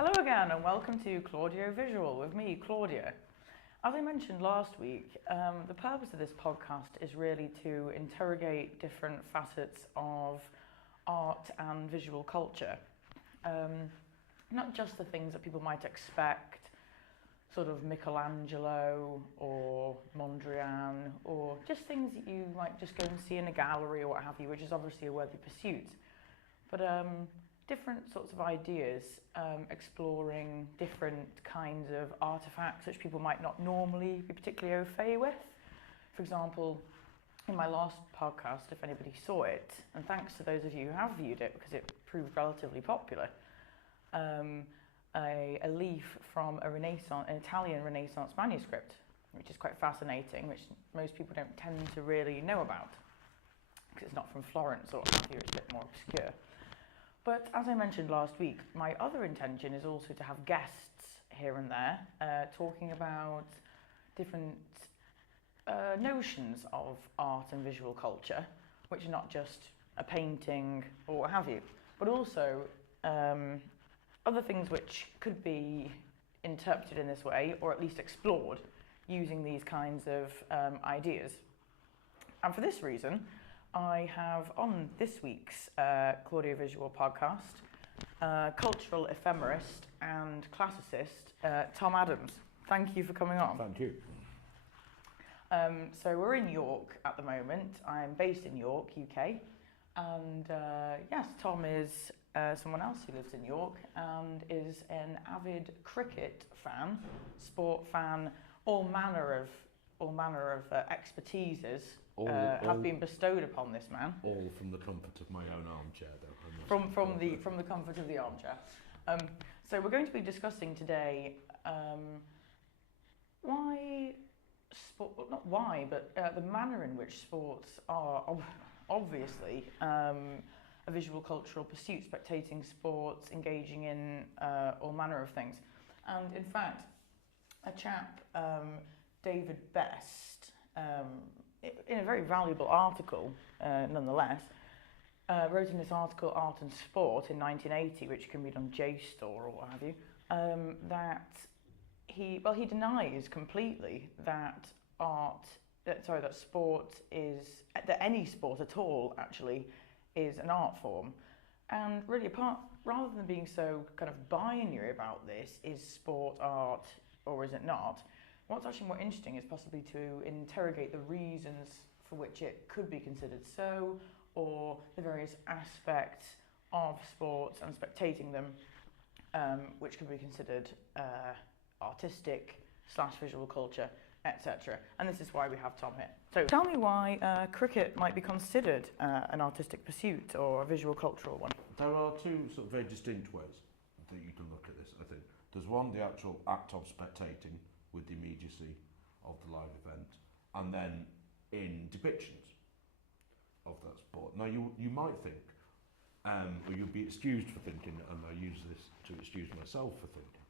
Hello again and welcome to ClaudioVisual with me, Claudia. As I mentioned last week, the purpose of this podcast is really to interrogate different facets of art and visual culture. Not just the things that people might expect, sort of Michelangelo or Mondrian, or just things that you might just go and see in a gallery or what have you, which is obviously a worthy pursuit. But different sorts of ideas, exploring different kinds of artifacts which people might not normally be particularly au fait with. For example, in my last podcast, if anybody saw it, and thanks to those of you who have viewed it because it proved relatively popular, a leaf from an Italian Renaissance manuscript, which is quite fascinating, which most people don't tend to really know about because it's not from Florence or here, it's a bit more obscure. But as I mentioned last week, my other intention is also to have guests here and there talking about different notions of art and visual culture, which are not just a painting or what have you, but also other things which could be interpreted in this way, or at least explored using these kinds of ideas. And for this reason, I have on this week's ClaudioVisual podcast, cultural ephemerist and classicist Tom Adams. Thank you for coming on. Thank you. So we're in York at the moment. I'm based in York, UK. And yes, Tom is someone else who lives in York and is an avid cricket fan, sport fan, all manner of expertises have been bestowed upon this man. All from the comfort of my own armchair, though. From the comfort of the armchair. So we're going to be discussing today why sport, not why, but the manner in which sports are obviously a visual cultural pursuit, spectating sports, engaging in all manner of things. And in fact, a chap, David Best, in a very valuable article, nonetheless, wrote in this article, Art and Sport, in 1980, which can read on JSTOR or what have you, that he denies completely that that any sport at all actually is an art form. And really, rather than being so kind of binary about this, is sport art or is it not? What's actually more interesting is possibly to interrogate the reasons for which it could be considered so, or the various aspects of sports and spectating them, which could be considered artistic / visual culture, etc. And this is why we have Tom here. So tell me why cricket might be considered an artistic pursuit or a visual cultural one. There are two sort of very distinct ways that you can look at this, I think. There's one, the actual act of spectating with the immediacy of the live event, and then in depictions of that sport. Now you might think, or you'll be excused for thinking, and I use this to excuse myself for thinking,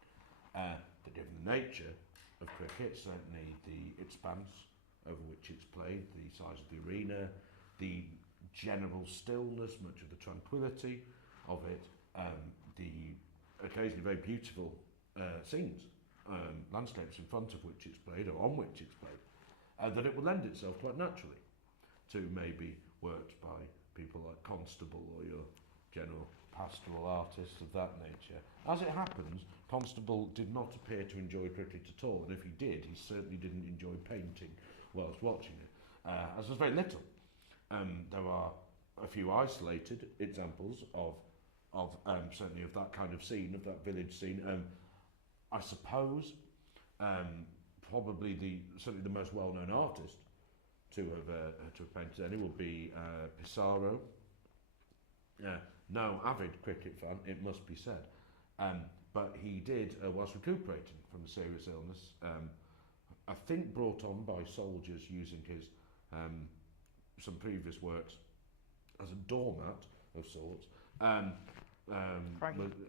that given the nature of cricket, certainly the expanse over which it's played, the size of the arena, the general stillness, much of the tranquility of it, the occasionally very beautiful scenes, landscapes in front of which it's played or on which it's played, that it will lend itself quite naturally to maybe works by people like Constable or your general pastoral artists of that nature. As it happens, Constable did not appear to enjoy cricket at all, and if he did, he certainly didn't enjoy painting whilst watching it, as there's very little. There are a few isolated examples of certainly of that kind of scene, of that village scene. I suppose probably certainly the most well-known artist to have painted any will be Pissarro. No avid cricket fan, it must be said, but he did whilst recuperating from a serious illness. I think brought on by soldiers using his some previous works as a doormat of sorts.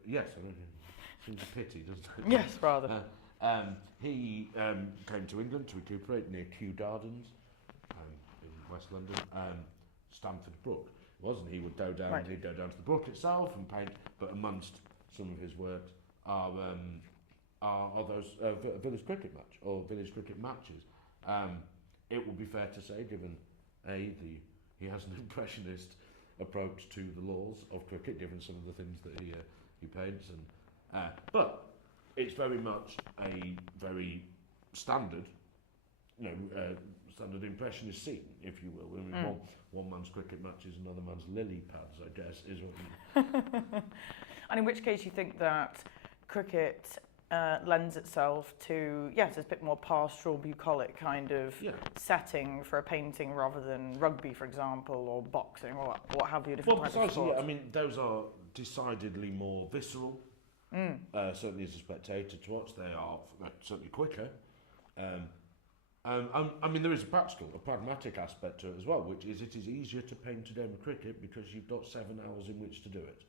Yes, I mean, seems a pity, doesn't it? Yes, rather. He came to England to recuperate near Kew Gardens in West London, Stamford Brook. It wasn't he would go down, he'd go down to the brook itself and paint, but amongst some of his works, are those village cricket match or village cricket matches. It would be fair to say, given he has an impressionist approach to the laws of cricket, given some of the things that he paints, and but it's very much a very standard, standard impressionist scene, if you will. I mean, one man's cricket match is another man's lily pads, I guess, is what you. And in which case you think that cricket lends itself to, yes, it's a bit more pastoral, bucolic kind of setting for a painting rather than rugby, for example, or boxing, or what have you, different types of sports. I mean, those are decidedly more visceral, certainly as a spectator to watch. They're certainly quicker. I mean, there is a pragmatic aspect to it as well, which is it is easier to paint a game of cricket because you've got 7 hours in which to do it.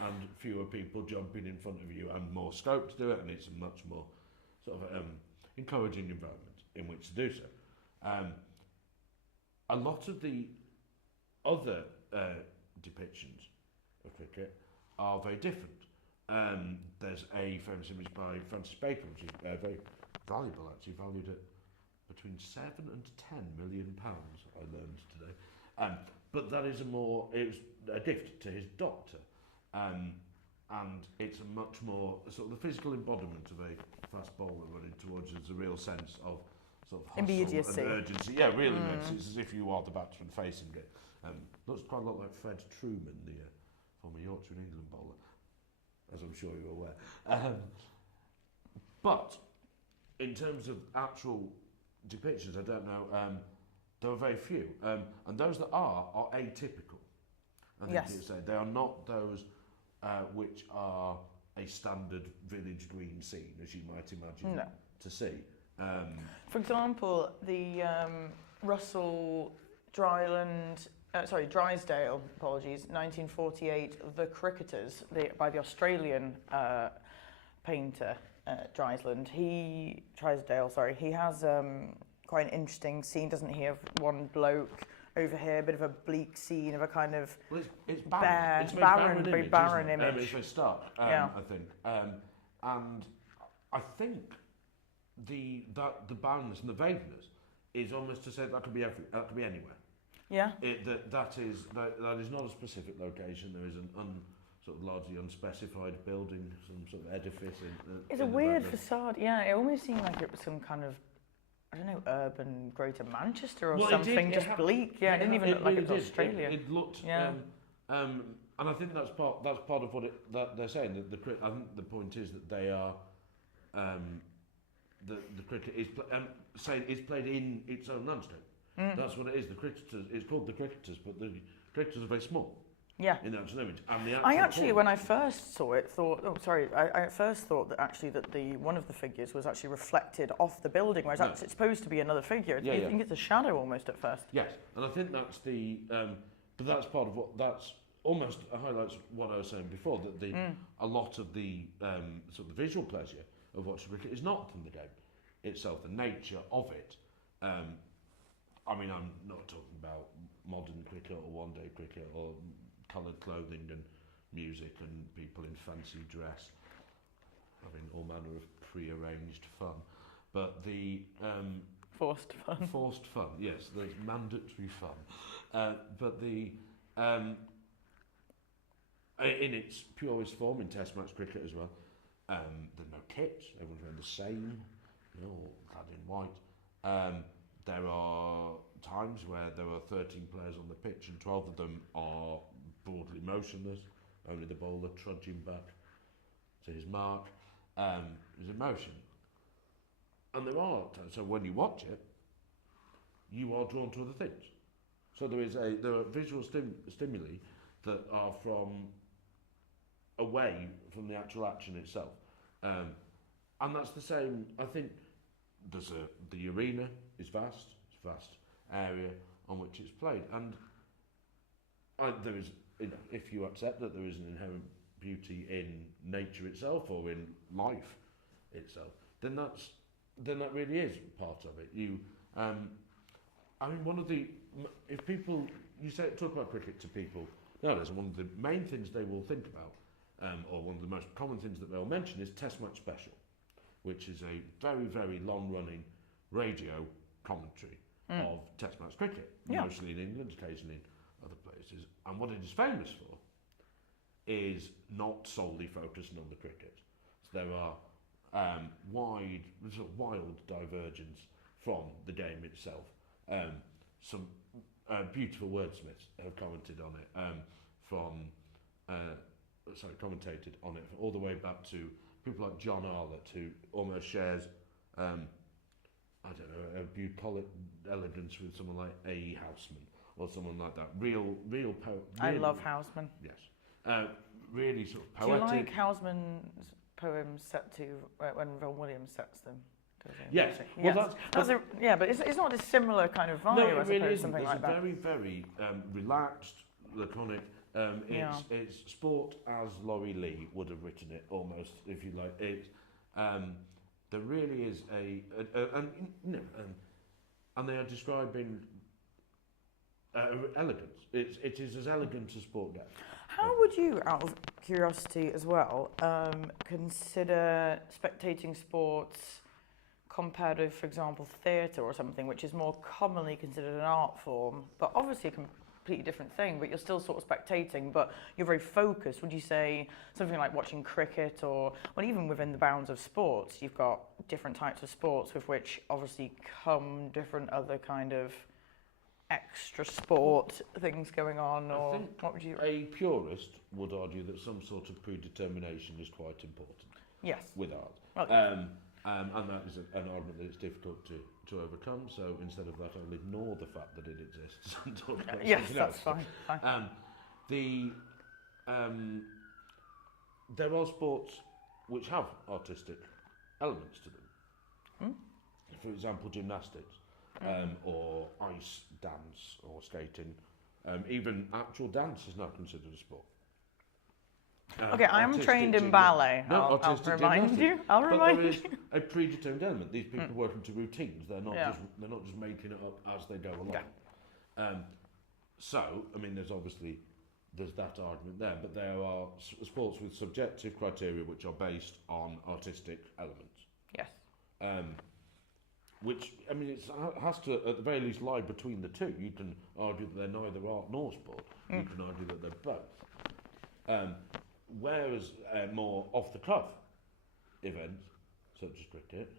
And fewer people jumping in front of you and more scope to do it, and it's a much more sort of encouraging environment in which to do so. A lot of the other depictions of cricket are very different. There's a famous image by Francis Bacon, which is very valuable, actually, valued at between 7 and 10 million pounds, I learned today. But that is it's a gift to his doctor. And it's a much more sort of the physical embodiment of a fast bowler running towards you. There's a real sense of sort of hustle immediacy and urgency. Yeah, really makes it. It's as if you are the batsman facing it. Looks quite a lot like Fred Truman, the former Yorkshire and England bowler, as I'm sure you're aware. But in terms of actual depictions, I don't know. There are very few, and those that are atypical. I think yes. you say they are not those which are a standard village green scene, as you might imagine to see. For example, the Russell Drysdale, 1948, The Cricketers, by the Australian painter Drysdale. He has quite an interesting scene, doesn't he, of one bloke over here, a bit of a bleak scene of a kind of it's barren. It's very barren image. It's very stark, I think. And I think the barrenness and the vagueness is almost to say that could be anywhere. Yeah. That is not a specific location. There is an sort of largely unspecified building, some sort of edifice. It's a weird facade. Yeah, it almost seemed like it was some kind of, I don't know, urban Greater Manchester or something, bleak. Yeah, it didn't even look like it was Australia. It looked, and I think that's part of what that they're saying. That I think the point is that they are, the cricket is saying it's played in its own landscape. That's what it is. The cricketers, it's called the cricketers, but the cricketers are very small. Yeah. In the actual image. And I actually, when I first saw it, I first thought that actually one of the figures was actually reflected off the building, whereas it's supposed to be another figure. You think it's a shadow almost at first. Yes, and I think that's but that's part of that's almost highlights what I was saying before, that a lot of the sort of the visual pleasure of watching cricket is not from the game itself, the nature of it. I mean, I'm not talking about modern cricket or one-day cricket or coloured clothing and music and people in fancy dress, having all manner of pre-arranged fun, but the forced fun, yes, there's mandatory fun, but the in its purest form in Test match cricket as well, there's no kits, everyone's wearing the same, all clad in white. There are times where there are 13 players on the pitch and 12 of them are broadly motionless, only the bowler trudging back to his mark is in motion. And there are times, so when you watch it, you are drawn to other things. So there are visual stimuli that are from away from the actual action itself. And that's the same, I think, the arena is vast, it's a vast area on which it's played. And there is, if you accept that there is an inherent beauty in nature itself or in life itself, then that really is part of it. I mean, if people, talk about cricket to people nowadays, one of the main things they will think about or one of the most common things that they'll mention is Test Match Special, which is a very, very long-running radio commentary of Test match cricket, mostly in England, occasionally in other places. And what it is famous for is not solely focusing on the cricket. So there are wild divergence from the game itself. Some beautiful wordsmiths have commented on it, commentated on it all the way back to people like John Arlott, who almost shares, a bucolic elegance with someone like A.E. Houseman or someone like that. Real poet. I love Houseman. Yes. Really sort of poetic. Do you like Houseman's poems set to when Vaughan Williams sets them? Yes. Well, but it's not a similar kind of vibe. No, I it really isn't. Something It's like that. very, very relaxed, laconic. It's sport as Laurie Lee would have written it, almost, if you like. There really is and they are describing elegance. It is as elegant as sport gets. How would you, out of curiosity as well, consider spectating sports compared with, for example, theatre or something, which is more commonly considered an art form, but obviously a completely different thing, but you're still sort of spectating, but you're very focused? Would you say something like watching cricket, or, well, even within the bounds of sports, you've got different types of sports with which obviously come different other kind of extra sport things going on, or what would you... A purist would argue that some sort of predetermination is quite important. Yes. With art. Okay. And that is an argument that it's difficult to overcome, so instead of that I'll ignore the fact that it exists and talk about yes, something that's else. fine. There are sports which have artistic elements to them. For example, gymnastics, or ice dance or skating. Even actual dance is now considered a sport. Okay, I am trained in ballet. I'll remind you. I'll remind you. But there is a predetermined element. These people work into routines. They're not just making it up as they go along. Yeah. So, I mean, there's that argument there, but there are sports with subjective criteria which are based on artistic elements. Yes. Which, I mean, it has to, at the very least, lie between the two. You can argue that they're neither art nor sport. You can argue that they're both. Whereas more off-the-cuff events, such as cricket,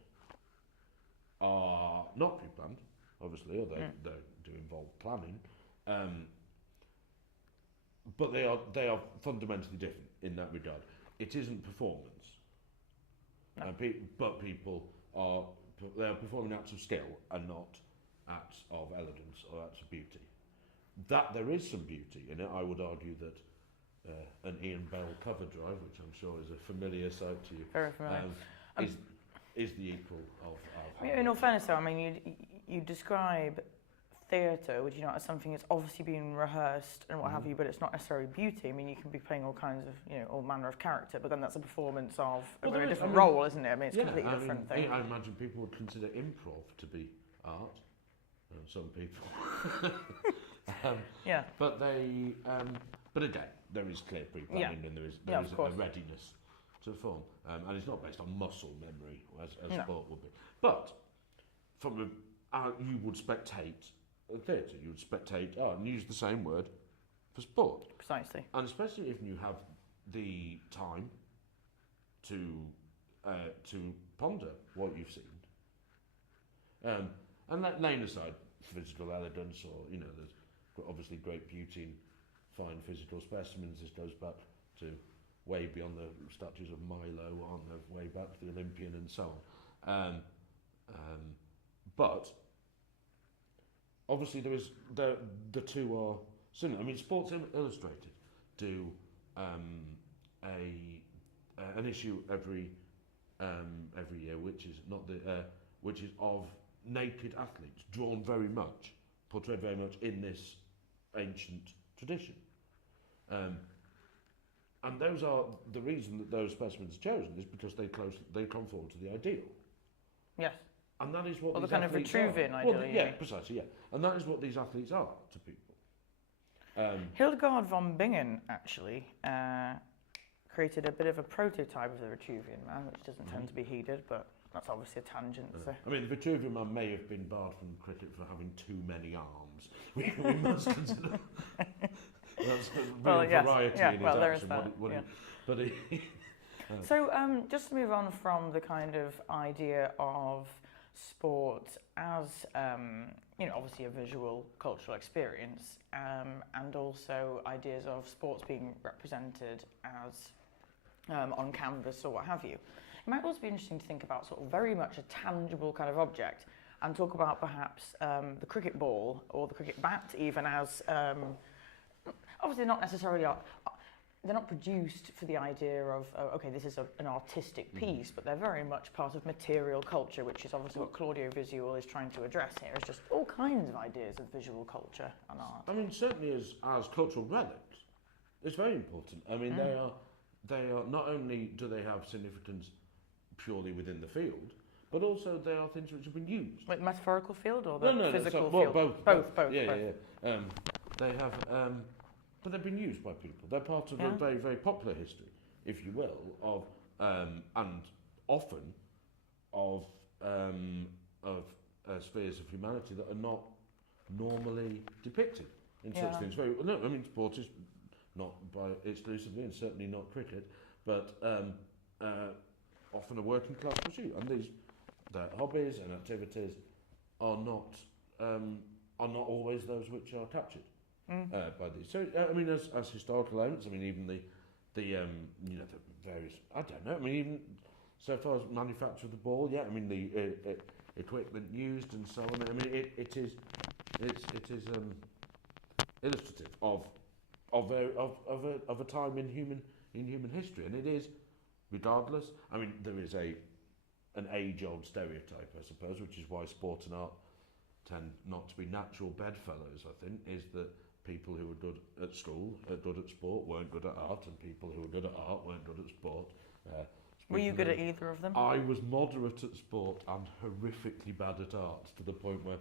are not pre-planned, obviously, or they do involve planning, but they are fundamentally different in that regard. It isn't performance, but people they are performing acts of skill and not acts of elegance or acts of beauty. That there is some beauty in it, I would argue that an Ian Bell cover drive, which I'm sure is a familiar sight to you, very familiar, is the equal of in all fairness, though, I mean, you describe theatre, would you not, as something that's obviously been rehearsed and what have you, but it's not necessarily beauty. I mean, you can be playing all kinds of, all manner of character, but then that's a performance of a very different role, isn't it? I mean, it's a completely different thing. I imagine people would consider improv to be art. Some people. But they, but again, there is clear pre-planning and there is a readiness to perform, and it's not based on muscle memory as sport would be. But from you would spectate theatre, you would spectate art, and use the same word for sport. Precisely. And especially if you have the time to ponder what you've seen, and laying aside physical elegance, or there's obviously great beauty in fine physical specimens. This goes back to way beyond the statues of Milo, on the way back to the Olympian and so on. But obviously there is the two are similar. I mean, Sports Illustrated do an issue every year, which is which is of naked athletes, portrayed very much in this ancient tradition. And those are the reason that those specimens are chosen is because they conform to the ideal. Yes. And that is what the these kind of Vitruvian ideal. Well, precisely, yeah. And that is what these athletes are to people. Hildegard von Bingen actually created a bit of a prototype of the Vitruvian Man, which doesn't tend to be heeded, but that's obviously a tangent. So. I mean, the Vitruvian Man may have been barred from cricket for having too many arms. We must consider that's a real variety in his action. So just to move on from the kind of idea of sport as, obviously a visual cultural experience, and also ideas of sports being represented as on canvas or what have you. It might also be interesting to think about sort of very much a tangible kind of object and talk about perhaps the cricket ball or the cricket bat even as, obviously not necessarily, they're not produced for the idea of, okay, this is an artistic piece, but they're very much part of material culture, which is obviously what ClaudioVisual is trying to address here. It's just all kinds of ideas of visual culture and art. I mean, certainly as cultural relics, it's very important. I mean, they are not only do they have significance purely within the field, but also they are things which have been used. Like metaphorical field or the physical field? Both. They have, but they've been used by people. They're part of a very, very popular history, if you will, of and often of spheres of humanity that are not normally depicted in such things. Sport is not by exclusively, and certainly not cricket, but often a working class pursuit, and their hobbies and activities are not always those which are captured by these. So as historical elements, even the various, I don't know, even so far as manufacture of the ball, the equipment used and so on. It is illustrative of a time in human history, and it is, regardless. There is an age-old stereotype, I suppose, which is why sport and art tend not to be natural bedfellows. I think is that people who were good at school, good at sport, weren't good at art, and people who were good at art weren't good at sport. Were you good at either of them? I was moderate at sport and horrifically bad at art, to the point where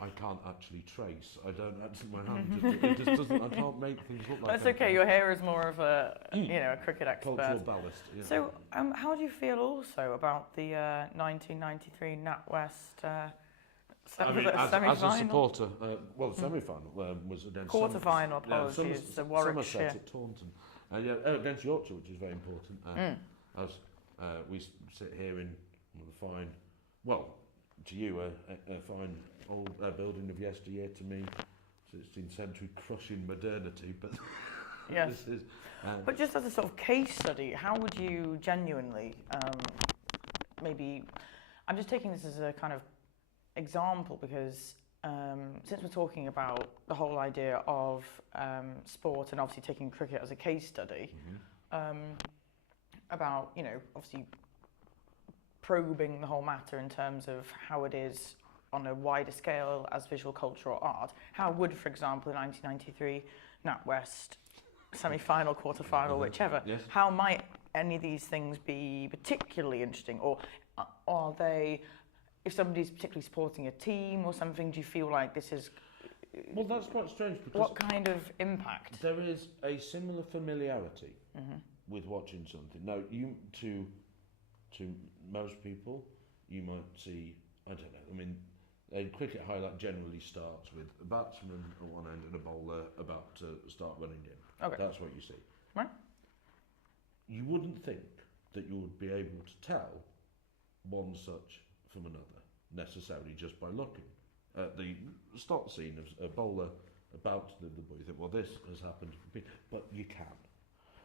I can't actually trace. I don't actually, my hand, it just doesn't, I can't make things look like That's okay, your hair is more of a, a cricket expert. Cultural ballast, yeah. So, how do you feel also about the 1993 NatWest semi-final? As a supporter, the semi-final was against quarter-final, apologies, the Warwickshire. Somerset at Taunton. Against Yorkshire, which is very important. As we sit here in a fine, to you, a fine old building of yesteryear, to me 16th century crushing modernity, but yes. This is, but just as a sort of case study, how would you genuinely maybe, I'm just taking this as a kind of example because since we're talking about the whole idea of sport and obviously taking cricket as a case study, about, obviously probing the whole matter in terms of how it is on a wider scale as visual culture or art, how would, for example, the 1993 NatWest semi-final, quarter-final, whichever, how might any of these things be particularly interesting? Or are they, if somebody's particularly supporting a team or something, do you feel like this is... Well, that's quite strange because... What kind of impact? There is a similar familiarity with watching something. Now, to most people, you might see, I don't know, a cricket highlight generally starts with a batsman at one end and a bowler about to start running in. Okay. That's what you see. Right. You wouldn't think that you would be able to tell one such from another, necessarily just by looking at the start scene of a bowler about to deliver the ball. You think, well, this has happened, but you can.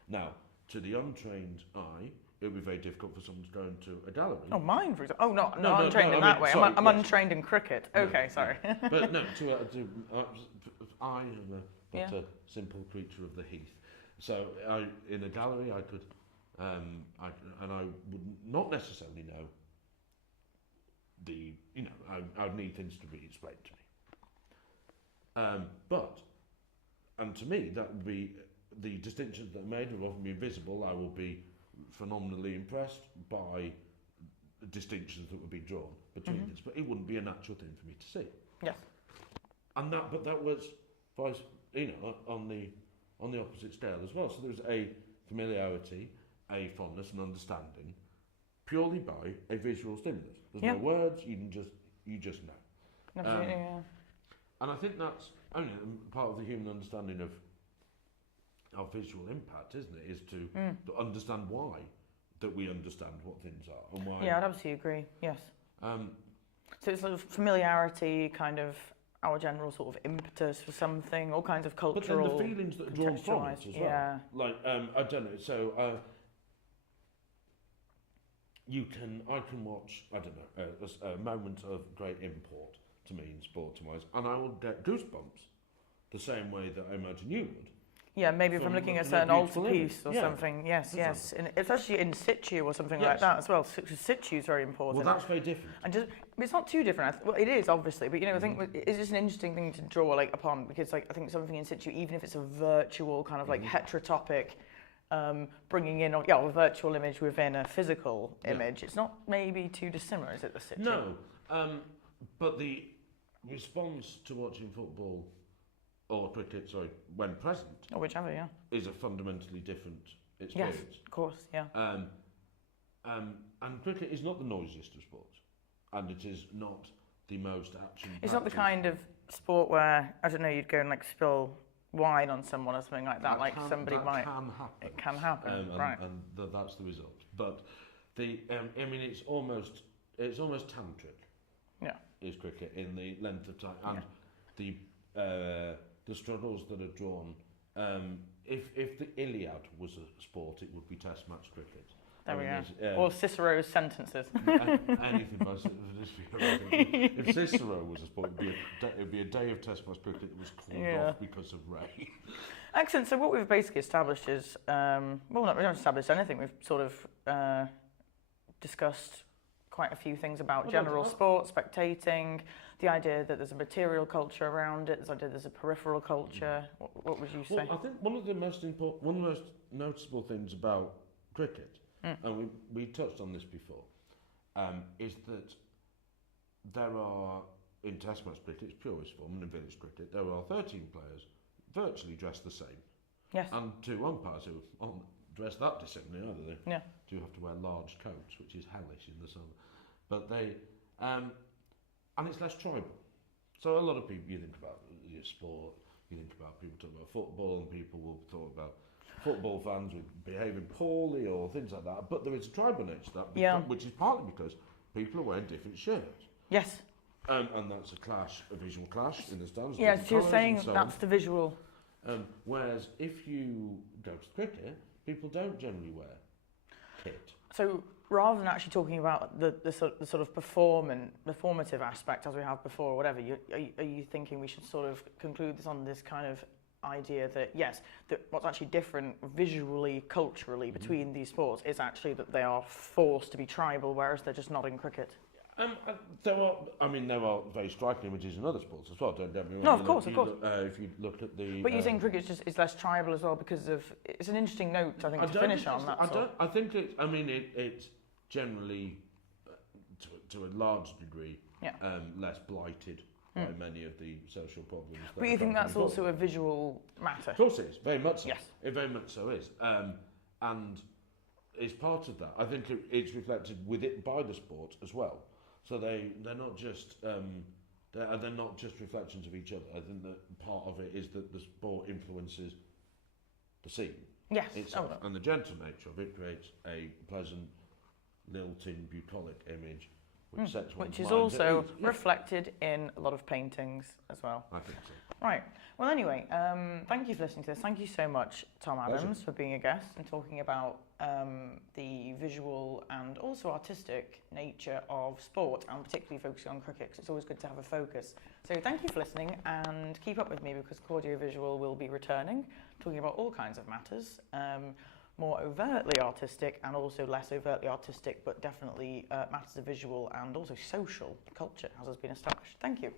Now, to the untrained eye, it would be very difficult for someone to go into a gallery. Oh, mine, for example. Oh, no, not untrained in that way. Sorry, I'm untrained in cricket. Okay, sorry. But no, I am but a simple creature of the heath. So in a gallery, I could, and I would not necessarily know I would need things to be explained to me. And to me, that would be the distinctions that are made will often be invisible. I will be phenomenally impressed by the distinctions that would be drawn between this, but it wouldn't be a natural thing for me to see. Yes. And that was, on the opposite scale as well. So there was a familiarity, a fondness and understanding purely by a visual stimulus. There's Yeah. no words, you just know. Absolutely, yeah. And I think that's only part of the human understanding of visual impact, isn't it? Is to understand why that we understand what things are and why. Yeah, I'd absolutely agree, yes. Um, So it's sort of familiarity, kind of our general sort of impetus for something, all kinds of cultural. but then the feelings that are drawn from it as well. Yeah. Like I don't know. So I can watch, I don't know, a moment of great import to me in sport wise, and I will get goosebumps the same way that I imagine you would. Yeah, maybe if I'm looking at a certain altarpiece or something. Yes, exactly. yes. And it's actually in situ or something Yes. like that as well. Situ is very important. Well, that's very different. And just, it's not too different. Well, it is obviously, but I think it's just an interesting thing to draw upon, because I think something in situ, even if it's a virtual kind of heterotopic, bringing in a virtual image within a physical image, it's not maybe too dissimilar, is it? The situ? No, but the response to watching football or cricket, when present, or whichever, yeah, is a fundamentally different experience. Yes, of course, yeah. And cricket is not the noisiest of sports, and it is not the most action. It's not the kind of sport where, I don't know, you'd go and spill wine on someone or something like that. Somebody might. Can happen. It can happen, right? And that's the result. But it's almost tantric. Yeah. Is cricket in the length of time and the struggles that are drawn. If the Iliad was a sport, it would be Test match cricket. There we go. Or Cicero's sentences. Anything by Cicero. If Cicero was a sport, it would be a day of Test match cricket that was called off because of rain. Excellent. So what we've basically established is, we haven't established anything. We've sort of discussed quite a few things about general sport, spectating, the idea that there's a material culture around it, the idea there's a peripheral culture. What would you say? Well, I think one of the most noticeable things about cricket, and we touched on this before, is that there are, in Test match cricket, it's purest form, and in village cricket, there are 13 players virtually dressed the same. Yes. And 2 umpires who aren't dressed that dissimilarly either. They do have to wear large coats, which is hellish in the summer. But they, and it's less tribal. So a lot of people, you think about sport, you think about people talk about football, and people will talk about football fans behaving poorly or things like that. But there is a tribal nature to that, which is partly because people are wearing different shirts. Yes. And that's a visual clash in the stands. Yeah, so you're saying that's the visual. Whereas if you go to cricket, people don't generally wear kit. So rather than actually talking about the sort of performative aspect as we have before or whatever, are you thinking we should sort of conclude this on this kind of idea that, yes, that what's actually different visually, culturally between these sports is actually that they are forced to be tribal, whereas they're just not in cricket? There are very striking images in other sports as well, don't get me wrong. No, of course. If you look at the... But you think cricket is less tribal as well because of... It's an interesting note, I think, to finish on that. I think it's generally, to a large degree, less blighted by many of the social problems. But you think that's also a visual matter? Of course it is, very much so. Yes. It very much so is. And is part of that. I think it's reflected with it by the sport as well. So they're not just they're not just reflections of each other. I think that part of it is that the sport influences the scene. Yes. Itself. And the gentle nature of it creates a pleasant, lilting, bucolic image, which sets one's which is mind also at ease. reflected in a lot of paintings as well. I think so. Right. Well, anyway, thank you for listening to this. Thank you so much, Tom Adams, Pleasure. for being a guest and talking about the visual and also artistic nature of sport, and particularly focusing on cricket, 'cause it's always good to have a focus. So thank you for listening, and keep up with me because ClaudioVisual will be returning, talking about all kinds of matters, more overtly artistic and also less overtly artistic, but definitely matters of visual and also social culture, as has been established. Thank you.